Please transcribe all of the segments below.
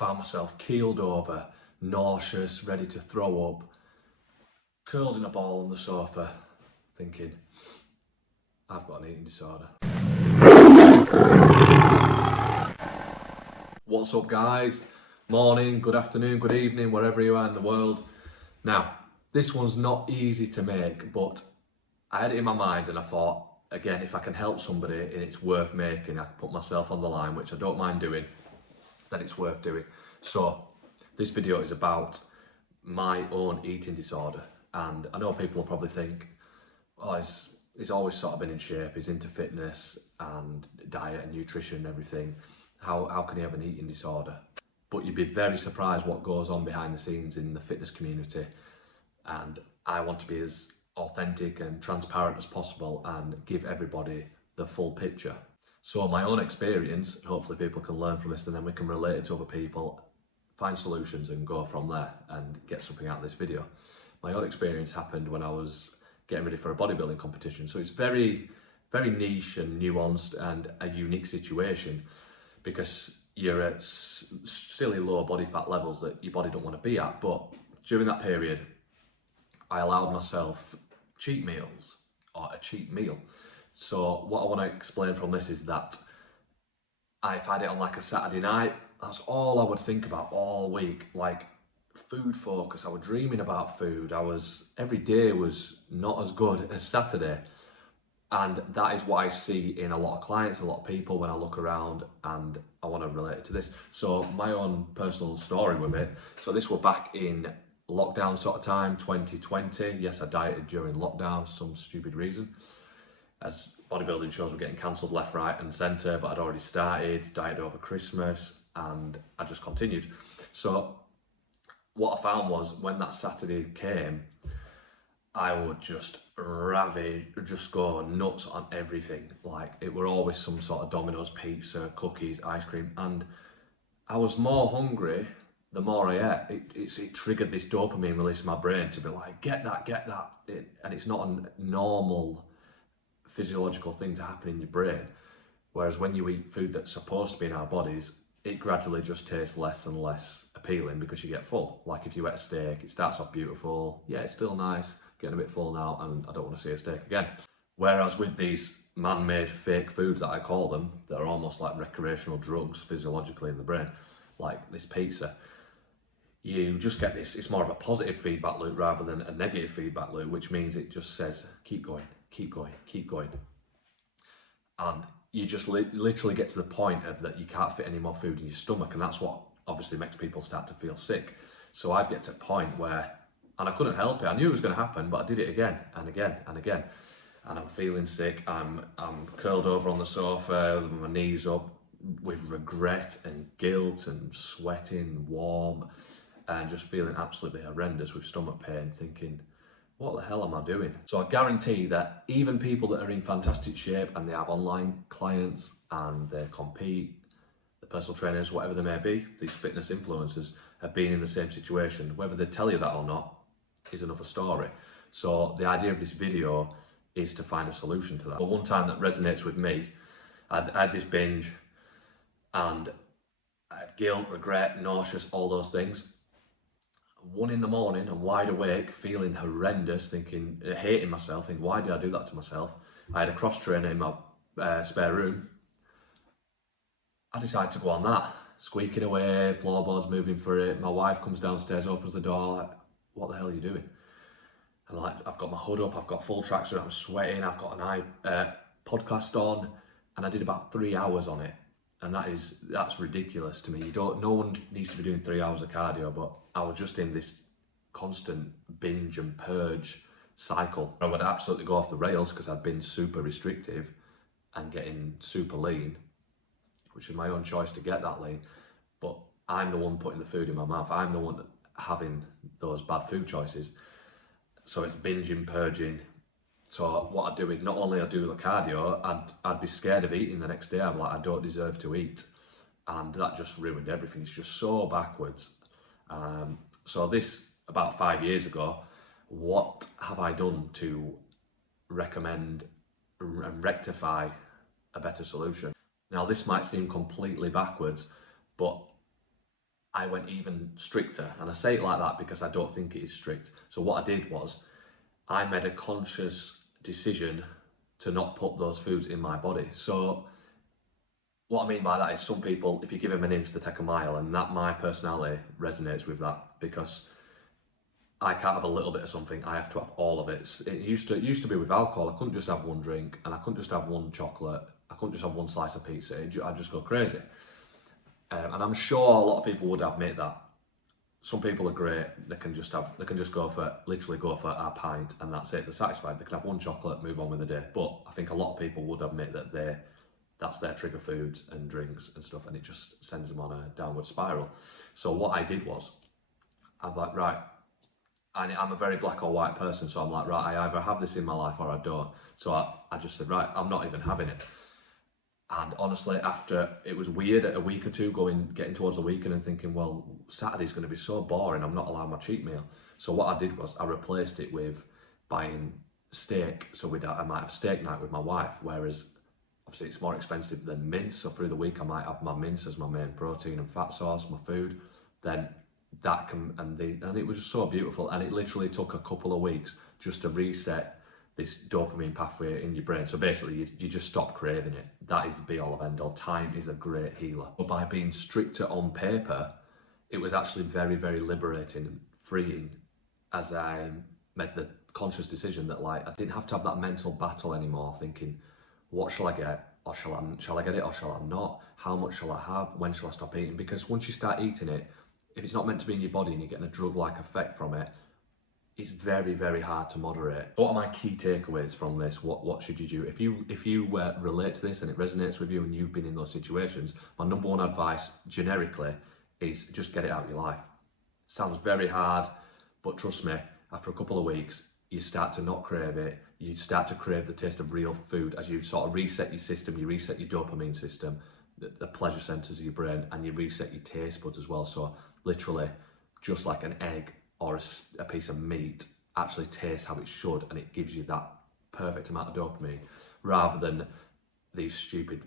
found myself keeled over, nauseous, ready to throw up, curled in a ball on the sofa, thinking, I've got an eating disorder. What's up, guys? Morning, good afternoon, good evening, wherever you are in the world. Now, this one's not easy to make, but I had it in my mind and I thought, again, if I can help somebody and it's worth making, I can put myself on the line, which I don't mind doing, then it's worth doing. So this video is about my own eating disorder. And I know people will probably think, oh, he's always sort of been in shape, he's into fitness and diet and nutrition and everything. How can he have an eating disorder? But you'd be very surprised what goes on behind the scenes in the fitness community. And I want to be as authentic and transparent as possible and give everybody the full picture. So my own experience, hopefully people can learn from this and then we can relate it to other people, find solutions and go from there and get something out of this video. My own experience happened when I was getting ready for a bodybuilding competition. So it's very, very niche and nuanced and a unique situation because you're at silly low body fat levels that your body don't want to be at. But during that period, I allowed myself cheat meals or a cheat meal. So what I want to explain from this is that if I had it on like a Saturday night, that's all I would think about all week, like food focus. I was dreaming about food. Every day was not as good as Saturday. And that is what I see in a lot of clients, a lot of people when I look around, and I want to relate it to this. So my own personal story with it. So this was back in lockdown sort of time, 2020. Yes, I dieted during lockdown for some stupid reason, as bodybuilding shows were getting cancelled left, right and centre, but I'd already started, dieted over Christmas, and I just continued. So what I found was when that Saturday came, I would just just go nuts on everything. Like it were always some sort of Domino's pizza, cookies, ice cream, and I was more hungry the more I ate. It triggered this dopamine release in my brain to be like, get that. And it's not a normal physiological thing to happen in your brain. Whereas when you eat food that's supposed to be in our bodies, it gradually just tastes less and less appealing because you get full. Like if you eat a steak, it starts off beautiful. Yeah, it's still nice, getting a bit full now, and I don't want to see a steak again. Whereas with these man-made fake foods that I call them, that are almost like recreational drugs physiologically in the brain, like this pizza, you just get this, it's more of a positive feedback loop rather than a negative feedback loop, which means it just says, keep going, keep going, keep going. And you just literally get to the point of that you can't fit any more food in your stomach, and that's what obviously makes people start to feel sick. So I'd get to a point where, and I couldn't help it, I knew it was going to happen, but I did it again and again and again. And I'm feeling sick, I'm curled over on the sofa with my knees up with regret and guilt and sweating, warm, and just feeling absolutely horrendous with stomach pain, thinking, what the hell am I doing? So I guarantee that even people that are in fantastic shape and they have online clients and they compete, the personal trainers, whatever they may be, these fitness influencers have been in the same situation. Whether they tell you that or not is another story. So the idea of this video is to find a solution to that. But one time that resonates with me, I had this binge and I had guilt, regret, nauseous, all those things. 1 in the morning, I'm wide awake, feeling horrendous, thinking, hating myself, thinking, why did I do that to myself? I had a cross trainer in my spare room. I decided to go on that, squeaking away, floorboards moving for it. My wife comes downstairs, opens the door, like, what the hell are you doing? And like, I've got my hood up, I've got full tracksuit, I'm sweating, I've got an podcast on, and I did about 3 hours on it. And that's ridiculous to me. No one needs to be doing 3 hours of cardio, but I was just in this constant binge and purge cycle. I would absolutely go off the rails because I'd been super restrictive and getting super lean, which is my own choice to get that lean. But I'm the one putting the food in my mouth. I'm the one having those bad food choices. So it's binging, purging. So what I do is not only I do the cardio, I'd be scared of eating the next day. I'm like, I don't deserve to eat. And that just ruined everything. It's just so backwards. So this, about 5 years ago, what have I done to recommend and rectify a better solution? Now this might seem completely backwards, but I went even stricter. And I say it like that because I don't think it is strict. So what I did was I made a conscious decision to not put those foods in my body. So what I mean by that is some people, if you give them an inch, they take a mile, and that my personality resonates with that because I can't have a little bit of something. I have to have all of it. It used to be with alcohol. I couldn't just have one drink, and I couldn't just have one chocolate. I couldn't just have one slice of pizza. I'd just go crazy. And I'm sure a lot of people would admit that. Some people are great. They can just literally go for a pint, and that's it. They're satisfied. They can have one chocolate, move on with the day. But I think a lot of people would admit that that's their trigger foods and drinks and stuff, and it just sends them on a downward spiral. So what I did was, I'm like, right, and I'm a very black or white person, so I'm like, right, I either have this in my life or I don't. So I just said, right, I'm not even having it. And honestly, after it was weird at a week or two getting towards the weekend and thinking, well, Saturday's going to be so boring, I'm not allowing my cheat meal. So what I did was I replaced it with buying steak. So I might have steak night with my wife, whereas obviously it's more expensive than mince. So through the week I might have my mince as my main protein and fat source, my food. Then that can and it was just so beautiful, and it literally took a couple of weeks just to reset this dopamine pathway in your brain. So basically you just stop craving it. That is the be all of end all. Time is a great healer. But by being stricter on paper, it was actually very, very liberating and freeing as I made the conscious decision that like I didn't have to have that mental battle anymore thinking, what shall I get? Or shall I get it or shall I not? How much shall I have? When shall I stop eating? Because once you start eating it, if it's not meant to be in your body and you're getting a drug-like effect from it, it's very, very hard to moderate. What are my key takeaways from this? What should you do? If you relate to this and it resonates with you and you've been in those situations, my number one advice generically is just get it out of your life. Sounds very hard, but trust me, after a couple of weeks, you start to not crave it. You start to crave the taste of real food as you sort of reset your system, you reset your dopamine system, the pleasure centers of your brain, and you reset your taste buds as well. So literally, just like an egg or a piece of meat actually tastes how it should, and it gives you that perfect amount of dopamine, rather than these stupid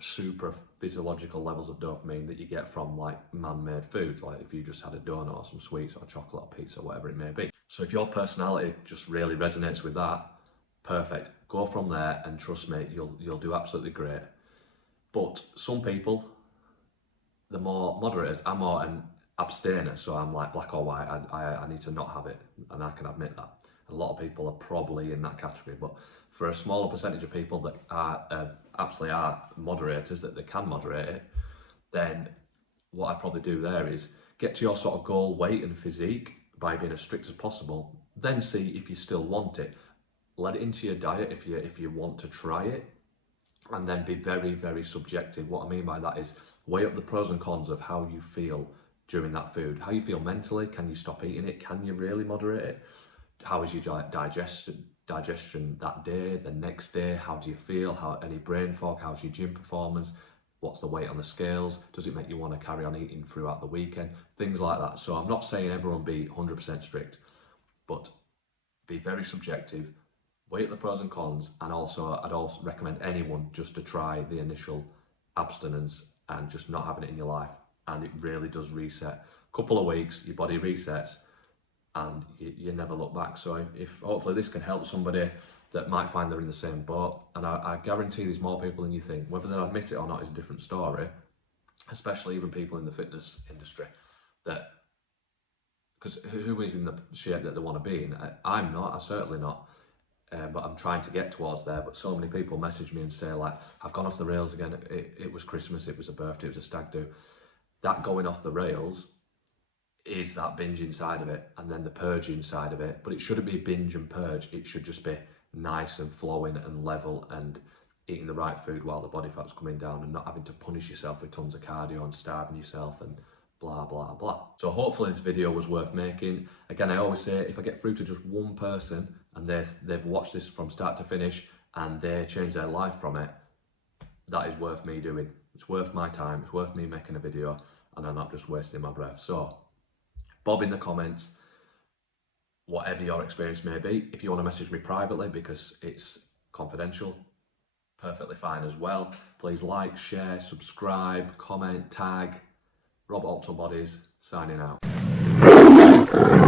super physiological levels of dopamine that you get from like man-made foods, like if you just had a donut or some sweets or chocolate or pizza, whatever it may be. So if your personality just really resonates with that, perfect. Go from there, and trust me, you'll do absolutely great. But some people, the more moderators, I'm more an abstainer, so I'm like black or white. I need to not have it, and I can admit that. A lot of people are probably in that category, but for a smaller percentage of people that are absolutely are moderators, that they can moderate it, then what I probably do there is get to your sort of goal weight and physique by being as strict as possible. Then see if you still want it. Let it into your diet if you want to try it, and then be very, very subjective. What I mean by that is weigh up the pros and cons of how you feel during that food. How you feel mentally. Can you stop eating it? Can you really moderate it? How is your digestion that day, the next day? How do you feel? How any brain fog? How's your gym performance? What's the weight on the scales? Does it make you want to carry on eating throughout the weekend? Things like that. So I'm not saying everyone be 100% strict, but be very subjective. Weigh up the pros and cons, and also I'd also recommend anyone just to try the initial abstinence and just not having it in your life, and it really does reset. Couple of weeks, your body resets, and you never look back. So if hopefully this can help somebody that might find they're in the same boat, and I guarantee there's more people than you think. Whether they admit it or not is a different story, especially even people in the fitness industry, that because who is in the shape that they want to be in? I'm not, I'm certainly not. But I'm trying to get towards there. But so many people message me and say like, I've gone off the rails again. It was Christmas, it was a birthday, it was a stag do. That going off the rails is that binging side of it, and then the purging side of it. But it shouldn't be binge and purge. It should just be nice and flowing and level, and eating the right food while the body fat's coming down, and not having to punish yourself with tons of cardio and starving yourself and blah blah blah. So hopefully this video was worth making. Again, I always say if I get through to just one person and they've watched this from start to finish and they change their life from it, that is worth me doing. It's worth my time, it's worth me making a video, and I'm not just wasting my breath. So bob in the comments whatever your experience may be. If you want to message me privately because it's confidential, perfectly fine as well. Please like, share, subscribe, comment, tag, Rob Octobodies signing out.